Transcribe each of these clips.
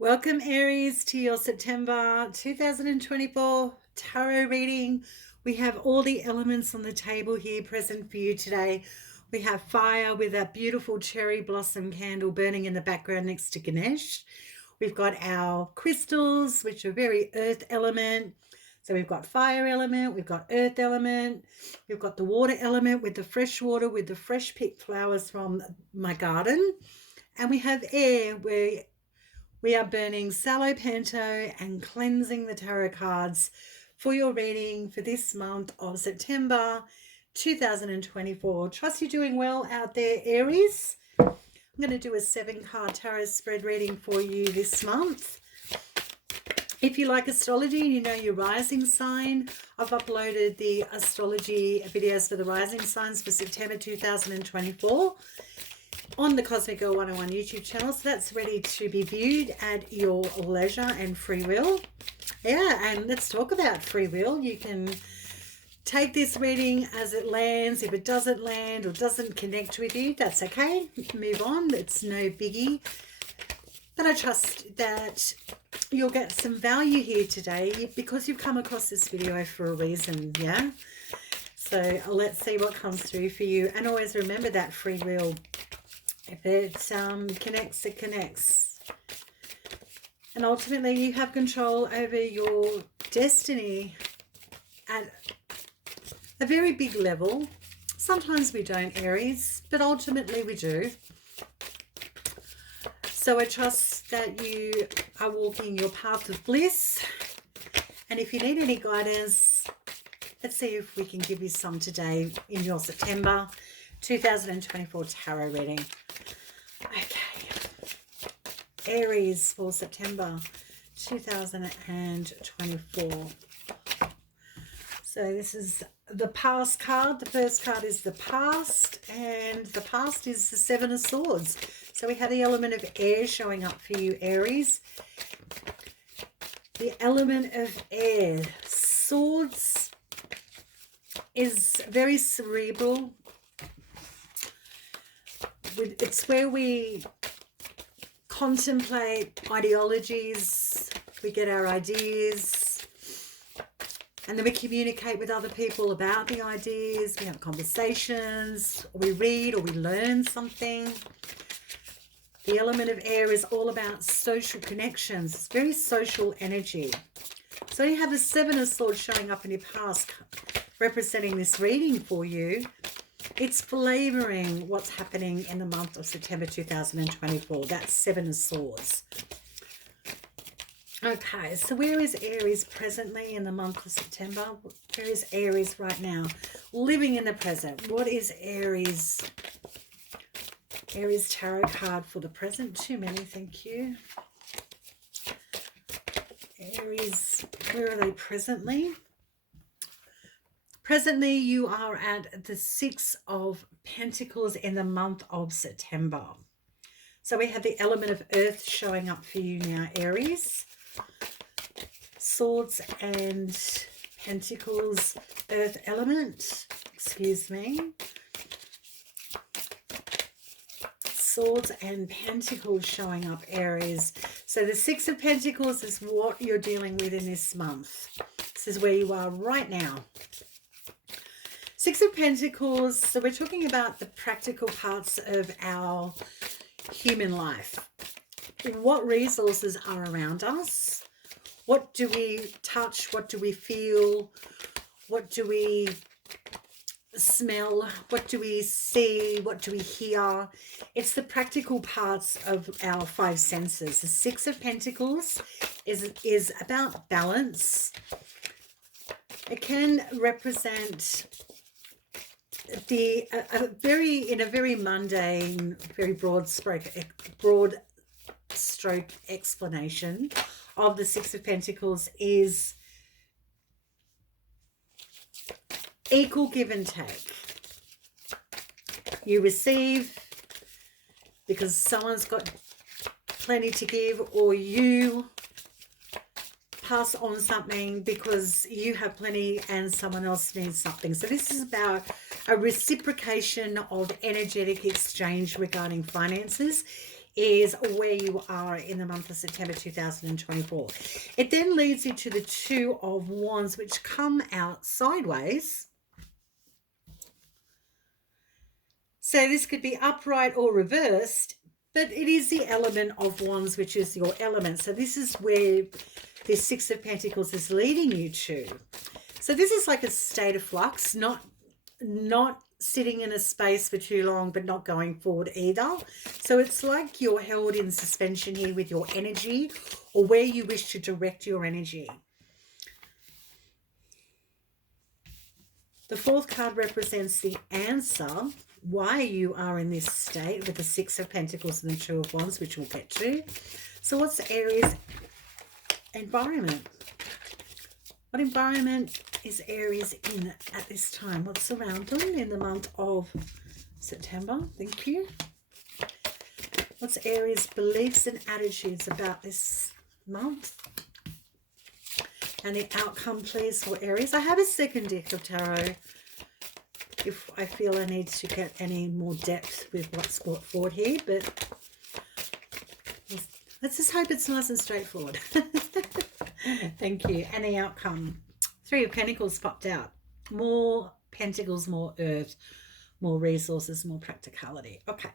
Welcome, Aries, to your September 2024 tarot reading. We have all the elements on the table here present for you today. We have fire with that beautiful cherry blossom candle burning in the background next to Ganesh. We've got our crystals, which are very earth element. So we've got fire element, we've got earth element, we've got the water element with the fresh water, with the fresh picked flowers from my garden. And we have air, where we are burning Salo Panto and cleansing the tarot cards for your reading for this month of September 2024. Trust you're doing well out there, Aries. I'm going to do a 7-card tarot spread reading for you this month. If you like astrology and you know your rising sign, I've uploaded the astrology videos for the rising signs for September 2024 on the Cosmic Girl 101 YouTube channel. So that's ready to be viewed at your leisure and free will. Yeah, and let's talk about free will. You can take this reading as it lands. If it doesn't land or doesn't connect with you, that's okay. Move on. It's no biggie. But I trust that you'll get some value here today because you've come across this video for a reason, yeah? So let's see what comes through for you. And always remember that free will. If it connects, it connects. And ultimately, you have control over your destiny at a very big level. Sometimes we don't, Aries, but ultimately we do. So I trust that you are walking your path of bliss. And if you need any guidance, let's see if we can give you some today in your September 2024 tarot reading. Okay, Aries for September 2024. So this is the past card. The first card is the past, and the past is the Seven of Swords. So we have the element of air showing up for you, Aries. The element of air. Swords is very cerebral. It's where we contemplate ideologies, we get our ideas, and then we communicate with other people about the ideas. We have conversations, or we read, or we learn something. The element of air is all about social connections. It's very social energy. So you have the Seven of Swords showing up in your past, representing this reading for you. It's flavoring what's happening in the month of September 2024. That's Seven of Swords. Okay, so where is Aries presently in the month of September? Where is Aries right now? Living in the present. What is Aries? Aries tarot card for the present. Too many, thank you. Aries, where are they presently? Presently, you are at the Six of Pentacles in the month of September. So we have the element of earth showing up for you now, Aries. Swords and Pentacles, earth element. Excuse me. Swords and Pentacles showing up, Aries. So the Six of Pentacles is what you're dealing with in this month. This is where you are right now. Six of Pentacles, so we're talking about the practical parts of our human life. What resources are around us? What do we touch? What do we feel? What do we smell? What do we see? What do we hear? It's the practical parts of our five senses. The Six of Pentacles is about balance. It can represent in a very mundane, very broad stroke explanation of the Six of Pentacles is equal give and take. You receive because someone's got plenty to give, or you pass on something because you have plenty and someone else needs something. So this is about a reciprocation of energetic exchange regarding finances. is where you are in the month of September 2024. It then leads you to the Two of Wands, which come out sideways. So this could be upright or reversed, but it is the element of Wands, which is your element. So this is where the Six of Pentacles is leading you to. So this is like a state of flux, not sitting in a space for too long, but not going forward either. So it's like you're held in suspension here with your energy, or where you wish to direct your energy. The fourth card represents the answer, why you are in this state, with the Six of Pentacles and the Two of Wands, which we'll get to. So what's the Aries environment? What environment is Aries in at this time? What's around them in the month of September? Thank you. What's Aries' beliefs and attitudes about this month? And the outcome, please, for Aries. I have a second deck of tarot if I feel I need to get any more depth with what's brought forward here, but let's just hope it's nice and straightforward. Thank you. And the outcome. Three of Pentacles popped out. More Pentacles, more Earth, more resources, more practicality. Okay.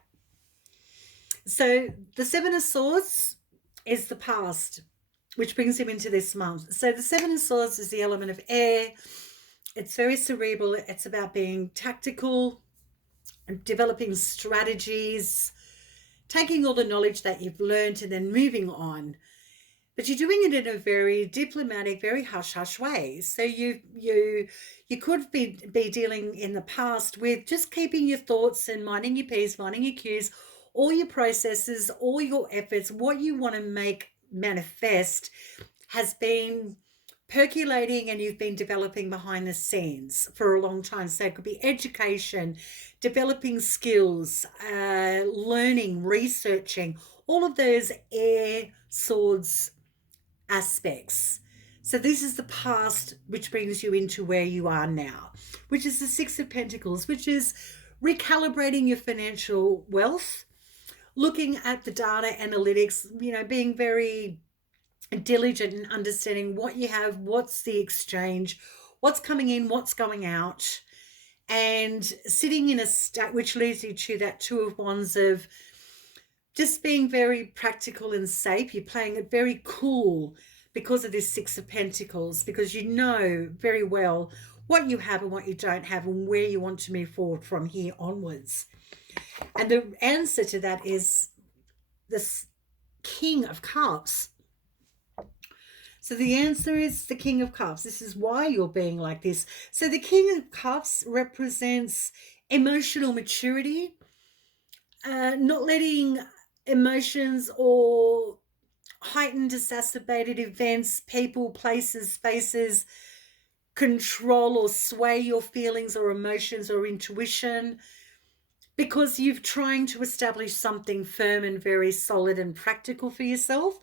So the Seven of Swords is the past, which brings him into this month. So the Seven of Swords is the element of air. It's very cerebral. It's about being tactical and developing strategies, taking all the knowledge that you've learned and then moving on. But you're doing it in a very diplomatic, very hush-hush way. So you could be dealing in the past with just keeping your thoughts and minding your P's, minding your Q's, all your processes, all your efforts, what you want to make manifest has been percolating, and you've been developing behind the scenes for a long time. So it could be education, developing skills, learning, researching, all of those air swords aspects. So this is the past, which brings you into where you are now, which is the Six of Pentacles, which is recalibrating your financial wealth, looking at the data analytics, being very diligent in understanding what you have, what's the exchange, what's coming in, what's going out, and sitting in a state which leads you to that Two of Wands of just being very practical and safe. You're playing it very cool because of this Six of Pentacles, because you know very well what you have and what you don't have and where you want to move forward from here onwards. And the answer to that is this King of Cups. So the answer is the King of Cups. This is why you're being like this. So the King of Cups represents emotional maturity, not letting emotions or heightened, exacerbated events, people, places, spaces control or sway your feelings or emotions or intuition, because you're trying to establish something firm and very solid and practical for yourself.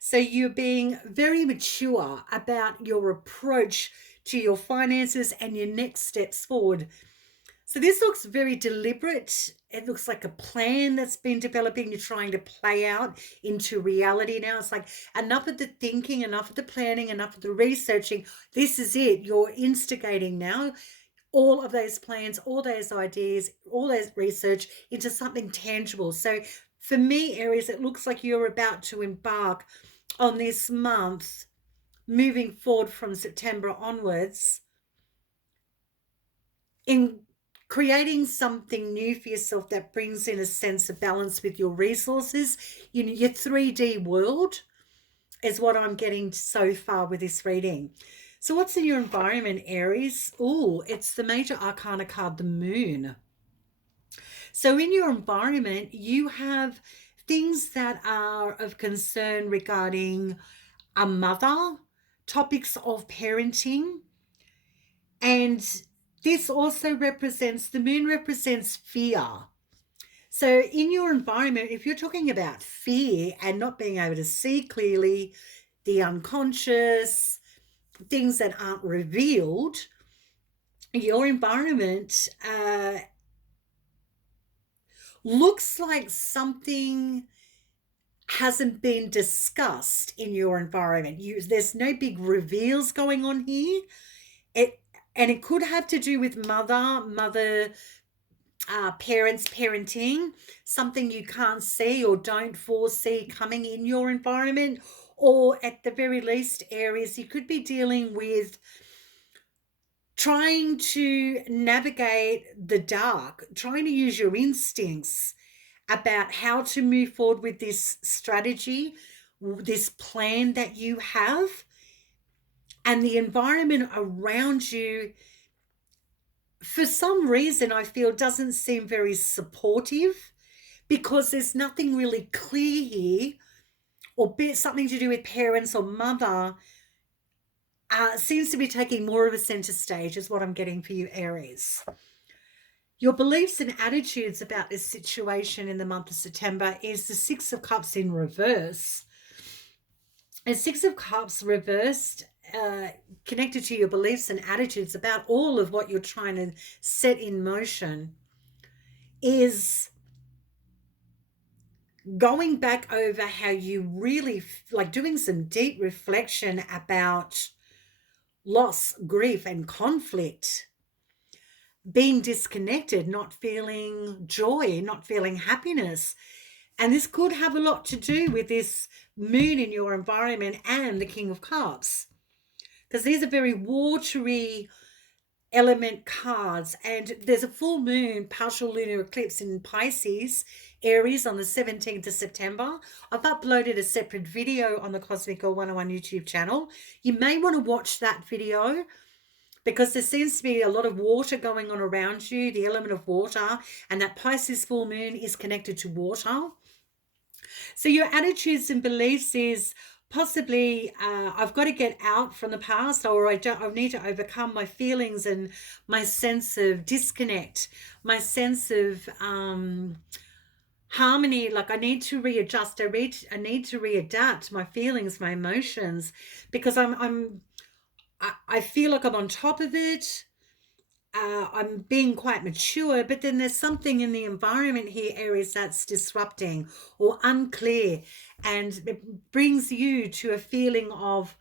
So you're being very mature about your approach to your finances and your next steps forward. So this looks very deliberate. It looks like a plan that's been developing. You're trying to play out into reality now. It's like enough of the thinking, enough of the planning, enough of the researching. This is it. You're instigating now all of those plans, all those ideas, all those research into something tangible. So for me, Aries, it looks like you're about to embark on this month, moving forward from September onwards, in creating something new for yourself that brings in a sense of balance with your resources. Your 3D world is what I'm getting so far with this reading. So what's in your environment, Aries? Oh, it's the major arcana card, the Moon. So in your environment, you have things that are of concern regarding a mother, topics of parenting, and this also represents, the Moon represents fear. So in your environment, if you're talking about fear and not being able to see clearly, the unconscious, things that aren't revealed, your environment looks like something hasn't been discussed in your environment. There's no big reveals going on here. It and it could have to do with mother, parents parenting, something you can't see or don't foresee coming in your environment, or at the very least, Aries, you could be dealing with trying to navigate the dark, trying to use your instincts about how to move forward with this strategy, this plan that you have, and the environment around you, for some reason, I feel doesn't seem very supportive because there's nothing really clear here, or something to do with parents or mother. Seems to be taking more of a center stage, is what I'm getting for you, Aries. Your beliefs and attitudes about this situation in the month of September is the Six of Cups in reverse. A Six of Cups reversed, uh, connected to your beliefs and attitudes about all of what you're trying to set in motion, is going back over how you really like doing some deep reflection about loss, grief, and conflict, being disconnected, not feeling joy, not feeling happiness. And this could have a lot to do with this moon in your environment and the King of Cups, because these are very watery element cards. And there's a full moon, partial lunar eclipse in Pisces, Aries, on the 17th of September. I've uploaded a separate video on the Cosmic Girl 101 YouTube channel. You may want to watch that video because there seems to be a lot of water going on around you, the element of water, and that Pisces full moon is connected to water. So your attitudes and beliefs is possibly, I've got to get out from the past, or I need to overcome my feelings and my sense of disconnect, my sense of harmony. Like I need to readjust. I need to readapt my feelings, my emotions, because I feel like I'm on top of it. I'm being quite mature, but then there's something in the environment here, Aries, that's disrupting or unclear, and it brings you to a feeling of,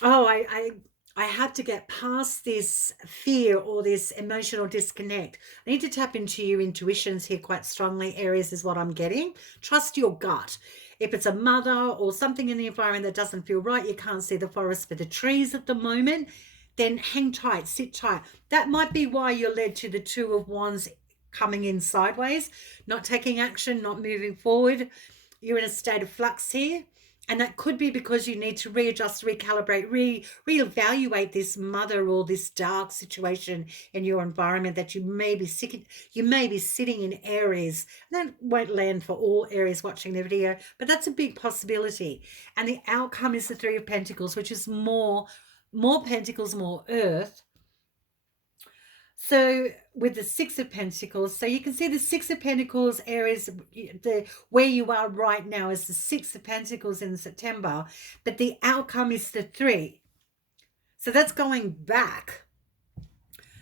oh, I have to get past this fear or this emotional disconnect. I need to tap into your intuitions here quite strongly, Aries, is what I'm getting. Trust your gut. If it's a mother or something in the environment that doesn't feel right, you can't see the forest for the trees at the moment, then hang tight, sit tight. That might be why you're led to the Two of Wands coming in sideways, not taking action, not moving forward. You're in a state of flux here. And that could be because you need to readjust, recalibrate, reevaluate this mother or this dark situation in your environment that you may be sitting in Aries. And that won't land for all Aries watching the video, but that's a big possibility. And the outcome is the Three of Pentacles, which is more pentacles, more earth. So with the Six of Pentacles, so you can see the Six of Pentacles, Aries, where you are right now is the Six of Pentacles in September, but the outcome is the Three. So that's going back.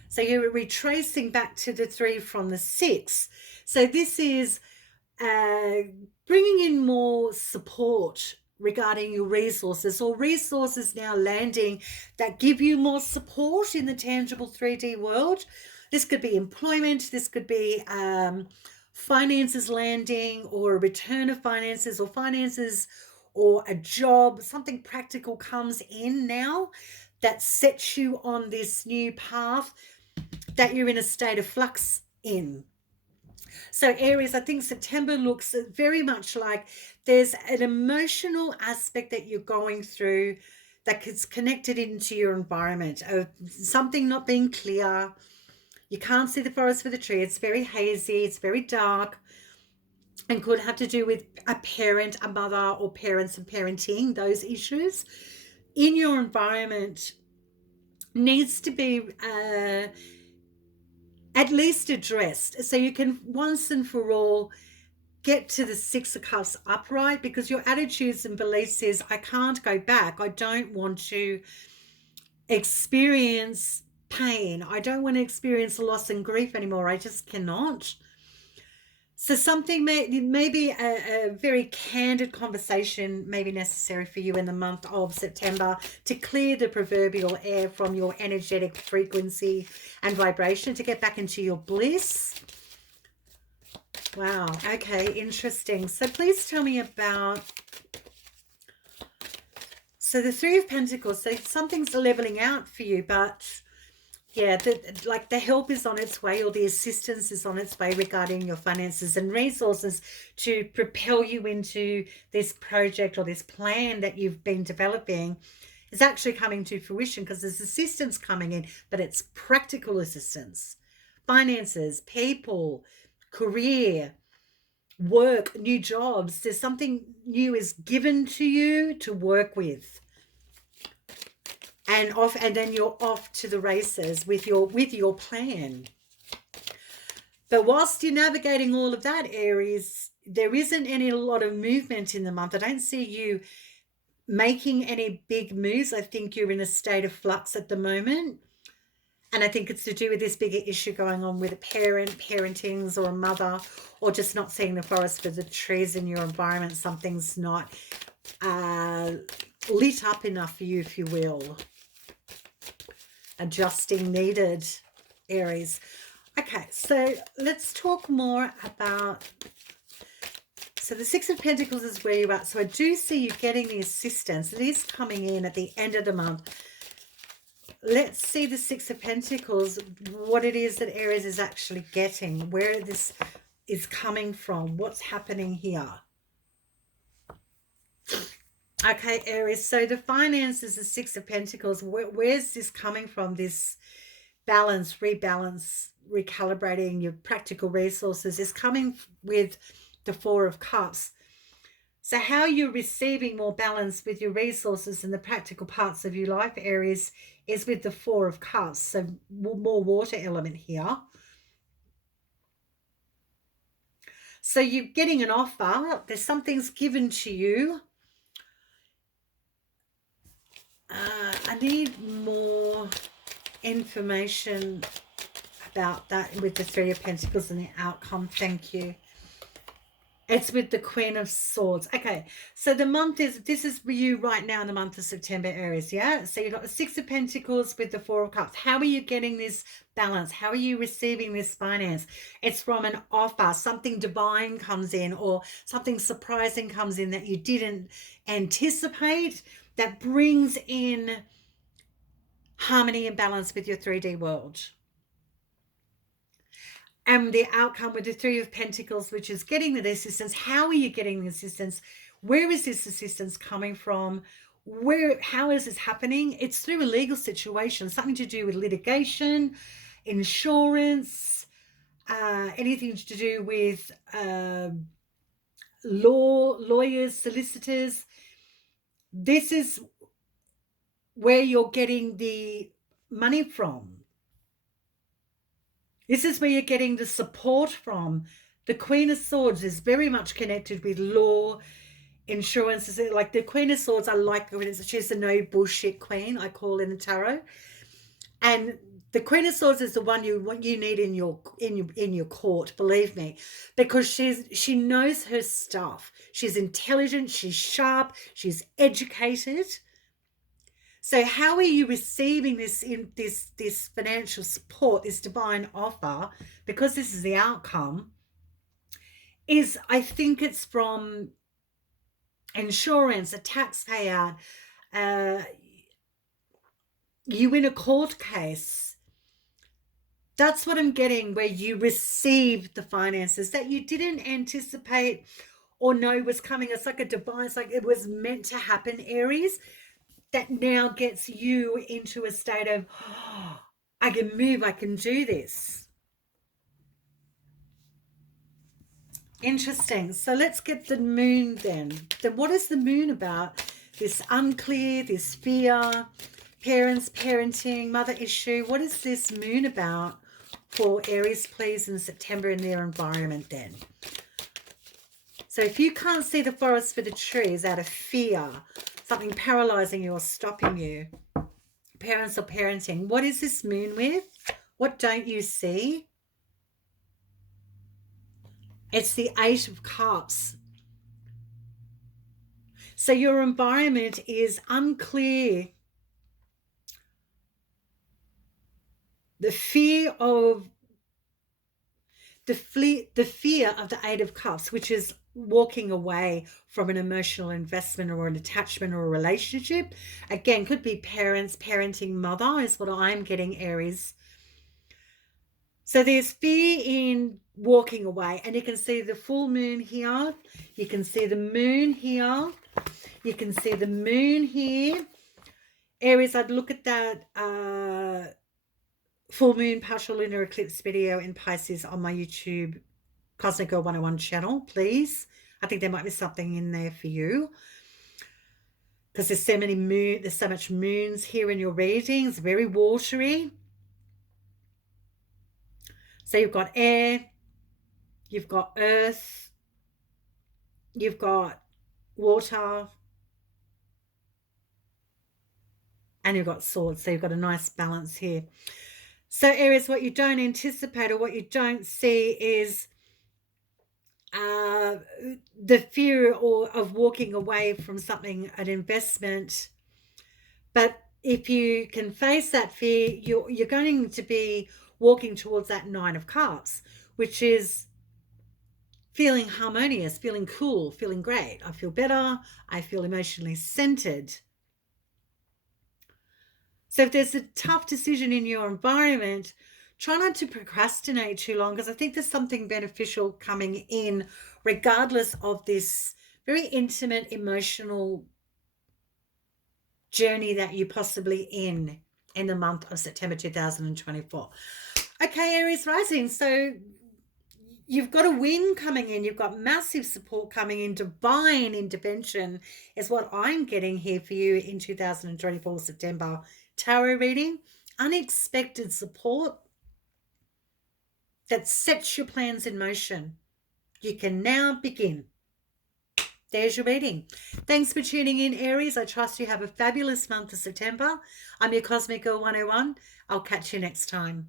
So you're retracing back to the Three from the Six. So this is bringing in more support regarding your resources, or resources now landing that give you more support in the tangible 3D world. This could be employment, this could be finances landing, or a return of finances, or a job. Something practical comes in now that sets you on this new path that you're in a state of flux in. So Aries, I think September looks very much like there's an emotional aspect that you're going through that is connected into your environment of something not being clear. You can't see the forest for the tree. It's very hazy. It's very dark, and could have to do with a parent, a mother, or parents and parenting. Those issues in your environment needs to be at least addressed, so you can once and for all get to the Six of Cups upright, because your attitudes and beliefs is, I can't go back. I don't want to experience pain. I don't want to experience loss and grief anymore. I just cannot. So something maybe a very candid conversation may be necessary for you in the month of September to clear the proverbial air from your energetic frequency and vibration to get back into your bliss. Wow. Okay, interesting. So please tell me about, so the Three of Pentacles, so something's leveling out for you, but yeah, like the help is on its way, or the assistance is on its way regarding your finances and resources to propel you into this project or this plan that you've been developing is actually coming to fruition, because there's assistance coming in, but it's practical assistance. Finances, people, career, work, new jobs. There's something new is given to you to work with. And then you're off to the races with your plan. But whilst you're navigating all of that, Aries, there isn't a lot of movement in the month. I don't see you making any big moves. I think you're in a state of flux at the moment. And I think it's to do with this bigger issue going on with a parent, parentings, or a mother, or just not seeing the forest for the trees in your environment. Something's not lit up enough for you, if you will. Adjusting needed, Aries. Okay, so let's talk more about, so the Six of Pentacles is where you're at. So I do see you getting the assistance. It is coming in at the end of the month. Let's see the Six of Pentacles, what it is that Aries is actually getting, where this is coming from, what's happening here. Okay, Aries, so the finances, the Six of Pentacles, where's this coming from? This balance, rebalance, recalibrating your practical resources is coming with the Four of Cups. So how you're receiving more balance with your resources and the practical parts of your life, Aries, is with the Four of Cups. So more water element here. So you're getting an offer. There's something's given to you. I need more information about that with the Three of Pentacles and the outcome. Thank you. It's with the Queen of Swords. Okay, so the month is, this is for you right now in the month of September, Aries, yeah? So you've got the Six of Pentacles with the Four of Cups. How are you getting this balance? How are you receiving this finance? It's from an offer. Something divine comes in, or something surprising comes in that you didn't anticipate, that brings in harmony and balance with your 3D world. And the outcome with the Three of Pentacles, which is getting the assistance. How are you getting the assistance? Where is this assistance coming from? How is this happening? It's through a legal situation, something to do with litigation, insurance, anything to do with lawyers, solicitors. This is where you're getting the money from. This is where you're getting the support from. The Queen of Swords is very much connected with law, insurance. Like the Queen of Swords, I like her. She's the no bullshit queen, I call in the tarot. And the Queen of Swords is the one you need in your court, believe me, because she knows her stuff. She's intelligent, she's sharp, she's educated. So how are you receiving this financial support, this divine offer? Because this is the outcome, is I think it's from insurance, a tax payout, you win a court case. That's what I'm getting, where you receive the finances that you didn't anticipate or know was coming. It's like a divine, it's like it was meant to happen, Aries. That now gets you into a state of, oh, I can move, I can do this. Interesting. So let's get the moon then. Then what is the moon about? This unclear, this fear, parents, parenting, mother issue. What is this moon about for Aries, please, in September in their environment then? So if you can't see the forest for the trees out of fear, something paralyzing you or stopping you, parents or parenting, what is this moon with? What don't you see? It's the Eight of Cups. So your environment is unclear. The fear of the fear of the Eight of Cups, which is walking away from an emotional investment or an attachment or a relationship. Again, could be parents, parenting, mother is what I'm getting, Aries. So there's fear in walking away, and you can see the full moon here. You can see the moon here. You can see the moon here. Aries, I'd look at that full moon partial lunar eclipse video in Pisces on my YouTube Cosmic Girl 101 channel, please. I think there might be something in there for you, because there's so much moons here in your readings, very watery. So you've got air, you've got earth, you've got water, and you've got swords. So you've got a nice balance here. So Aries, what you don't anticipate or what you don't see is the fear of walking away from something, an investment. But if you can face that fear, you're going to be walking towards that Nine of Cups, which is feeling harmonious, feeling cool, feeling great. I feel better. I feel emotionally centered. So if there's a tough decision in your environment, try not to procrastinate too long, because I think there's something beneficial coming in, regardless of this very intimate, emotional journey that you're possibly in the month of September 2024. Okay, Aries rising. So you've got a win coming in. You've got massive support coming in. Divine intervention is what I'm getting here for you in 2024 September tarot reading. Unexpected support that sets your plans in motion. You can now begin. There's your reading. Thanks for tuning in, Aries. I trust you have a fabulous month of September. I'm your Cosmic Girl 101. I'll catch you next time.